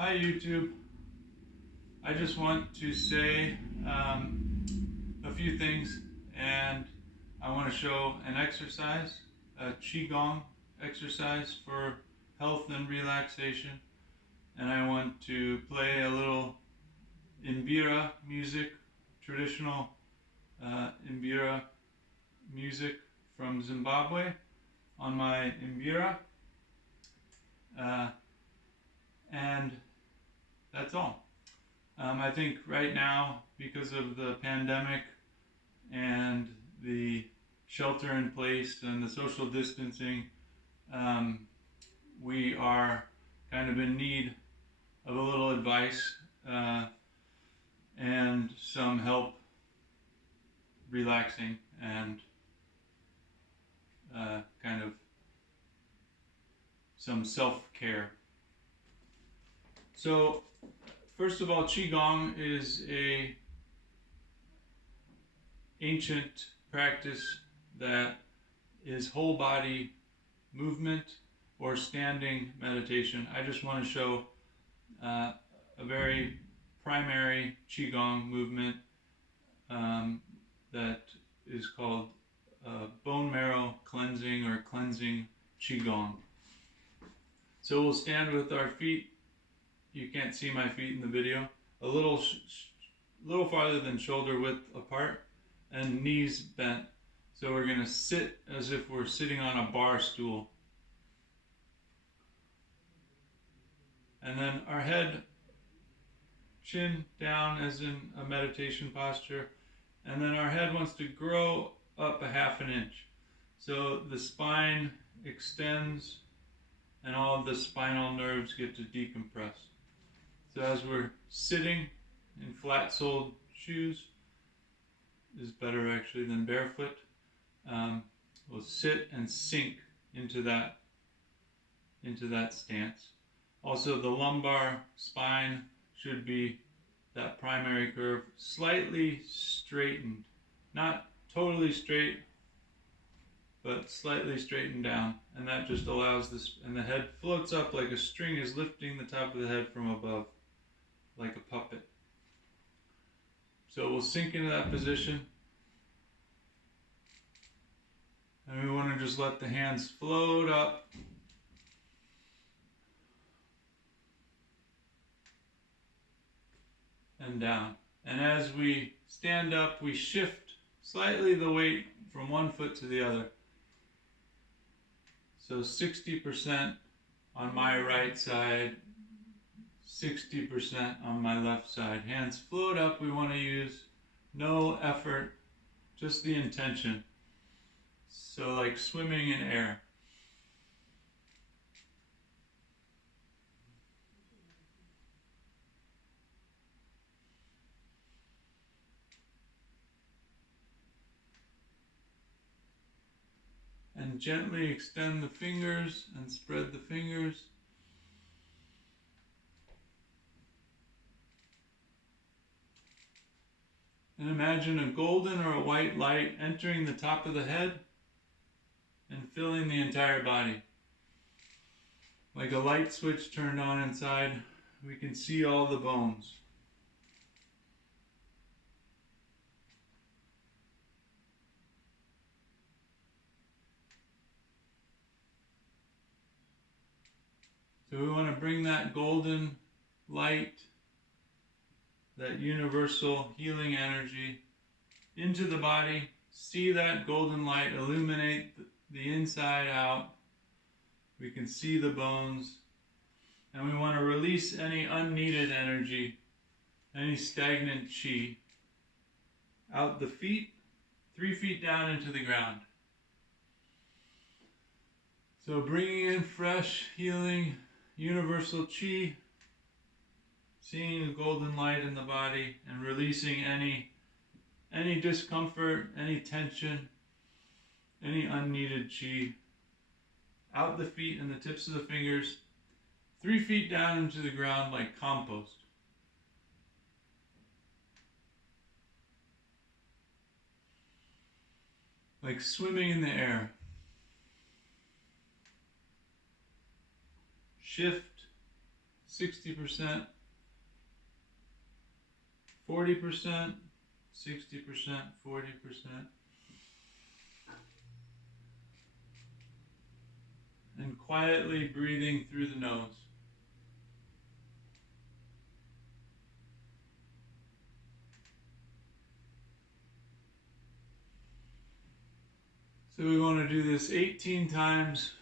Hi YouTube. I just want to say a few things, and I want to show an exercise, a Qigong exercise for health and relaxation, and I want to play a little Mbira music, traditional Mbira music from Zimbabwe on my Mbira, and that's all. I think right now, because of the pandemic and the shelter in place and the social distancing, we are kind of in need of a little advice and some help relaxing and kind of some self-care. So first of all, Qigong is a ancient practice that is whole body movement or standing meditation. I just want to show a very primary Qigong movement that is called bone marrow cleansing or cleansing Qigong. So we'll stand with our feet. You can't see my feet in the video. A little farther than shoulder width apart and knees bent. So we're going to sit as if we're sitting on a bar stool. And then our head, chin down as in a meditation posture. And then our head wants to grow up a half an inch. So the spine extends and all of the spinal nerves get to decompress. So as we're sitting in flat-soled shoes, is better actually than barefoot, we'll sit and sink into that stance. Also, the lumbar spine should be that primary curve slightly straightened, not totally straight, but slightly straightened down, and that just allows this, and the head floats up like a string is lifting the top of the head from above, like a puppet. So we'll sink into that position, and we want to just let the hands float up and down. And as we stand up, we shift slightly the weight from one foot to the other. So 60% on my right side, 60% on my left side. Hands float up. We want to use no effort, just the intention. So like swimming in air. And gently extend the fingers and spread the fingers. And imagine a golden or a white light entering the top of the head and filling the entire body. Like a light switch turned on inside, we can see all the bones. So we want to bring that golden light, that universal healing energy into the body. See that golden light illuminate the inside out. We can see the bones. And we want to release any unneeded energy, any stagnant chi, out the feet, 3 feet down into the ground. So bringing in fresh, healing, universal chi, seeing the golden light in the body, and releasing any discomfort, any tension, any unneeded chi, out the feet and the tips of the fingers, 3 feet down into the ground like compost. Like swimming in the air. Shift 60%, 40%, 60%, 40%. And quietly breathing through the nose. So we want to do this 18 times.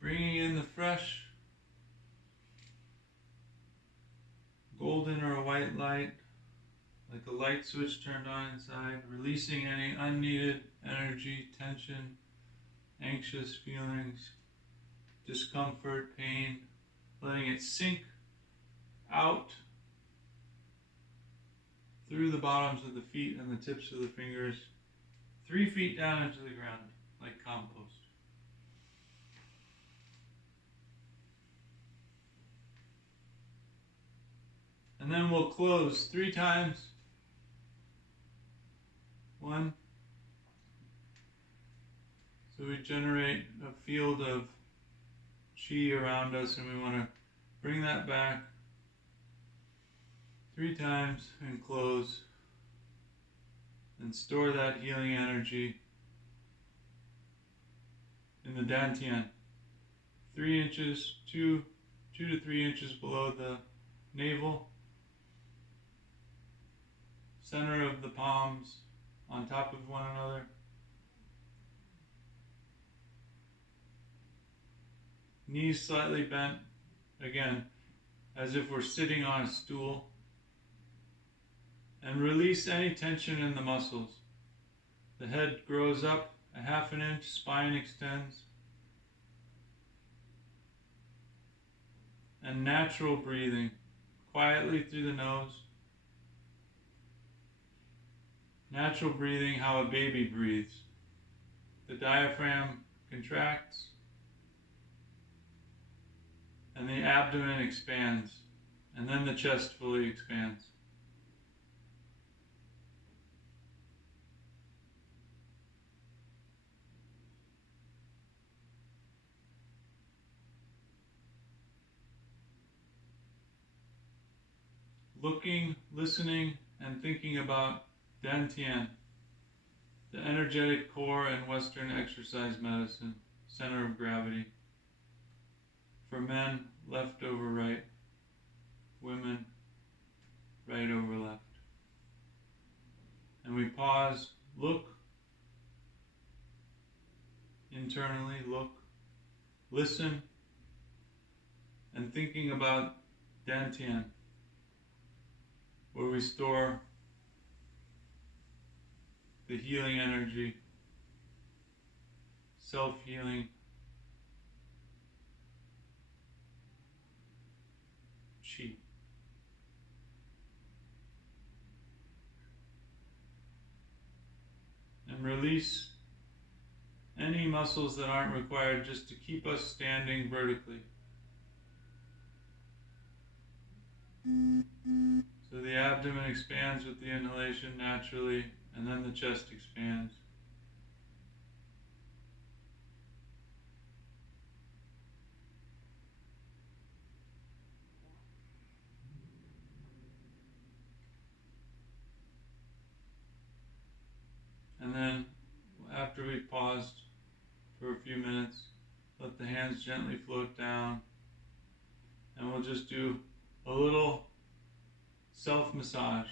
Bringing in the fresh golden or a white light, like a light switch turned on inside, releasing any unneeded energy, tension, anxious feelings, discomfort, pain, letting it sink out through the bottoms of the feet and the tips of the fingers, 3 feet down into the ground, like compost. And then we'll close 3 times. 1. So we generate a field of chi around us, and we want to bring that back 3 times and close and store that healing energy in the dantian. 3 inches, 2 to 3 inches below the navel, center of the palms on top of one another. Knees slightly bent, again, as if we're sitting on a stool. And release any tension in the muscles. The head grows up a half an inch, spine extends. And natural breathing, quietly through the nose. Natural breathing, how a baby breathes. The diaphragm contracts and the abdomen expands, and then the chest fully expands. Looking, listening, and thinking about dantian, the energetic core in Western exercise medicine, center of gravity. For men, left over right. Women, right over left. And we pause, look, internally look, listen, and thinking about dantian, where we store the healing energy, self-healing, chi. And release any muscles that aren't required just to keep us standing vertically. So the abdomen expands with the inhalation naturally, and then the chest expands. And then, after we've paused for a few minutes, let the hands gently float down, and we'll just do a little self-massage.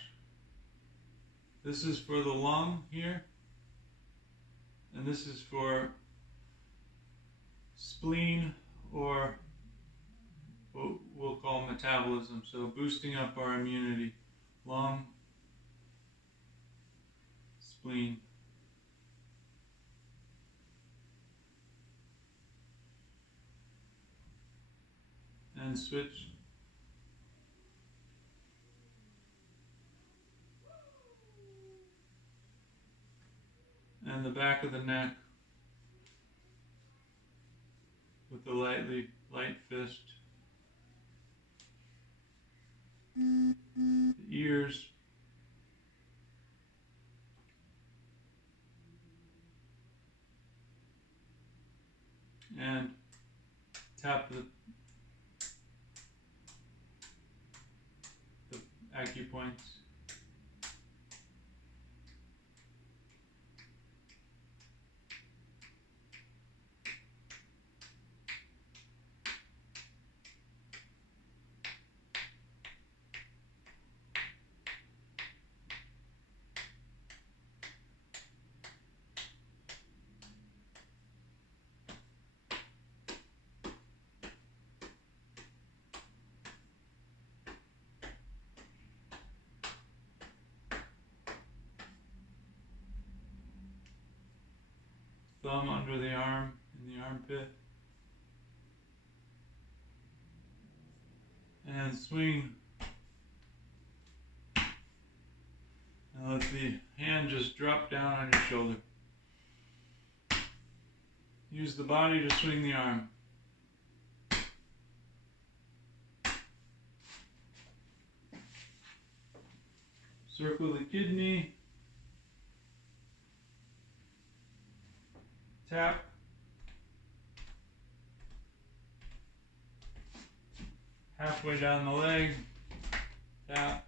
This is for the lung here, and this is for spleen, or what we'll call metabolism, so boosting up our immunity. Lung, spleen. And switch. And the back of the neck. the light fist. The ears. And tap the acupoints. Thumb under the arm, in the armpit. And swing. And let the hand just drop down on your shoulder. Use the body to swing the arm. Circle the kidney. Tap. Halfway down the leg. Tap.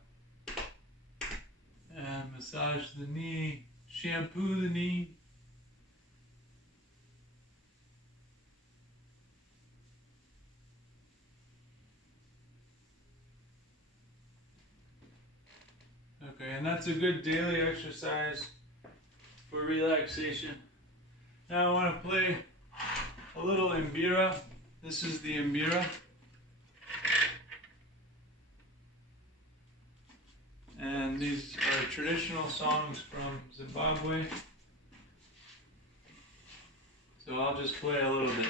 And massage the knee. Shampoo the knee. Okay, and that's a good daily exercise for relaxation. Now I want to play a little Mbira. This is the Mbira. And these are traditional songs from Zimbabwe. So I'll just play a little bit.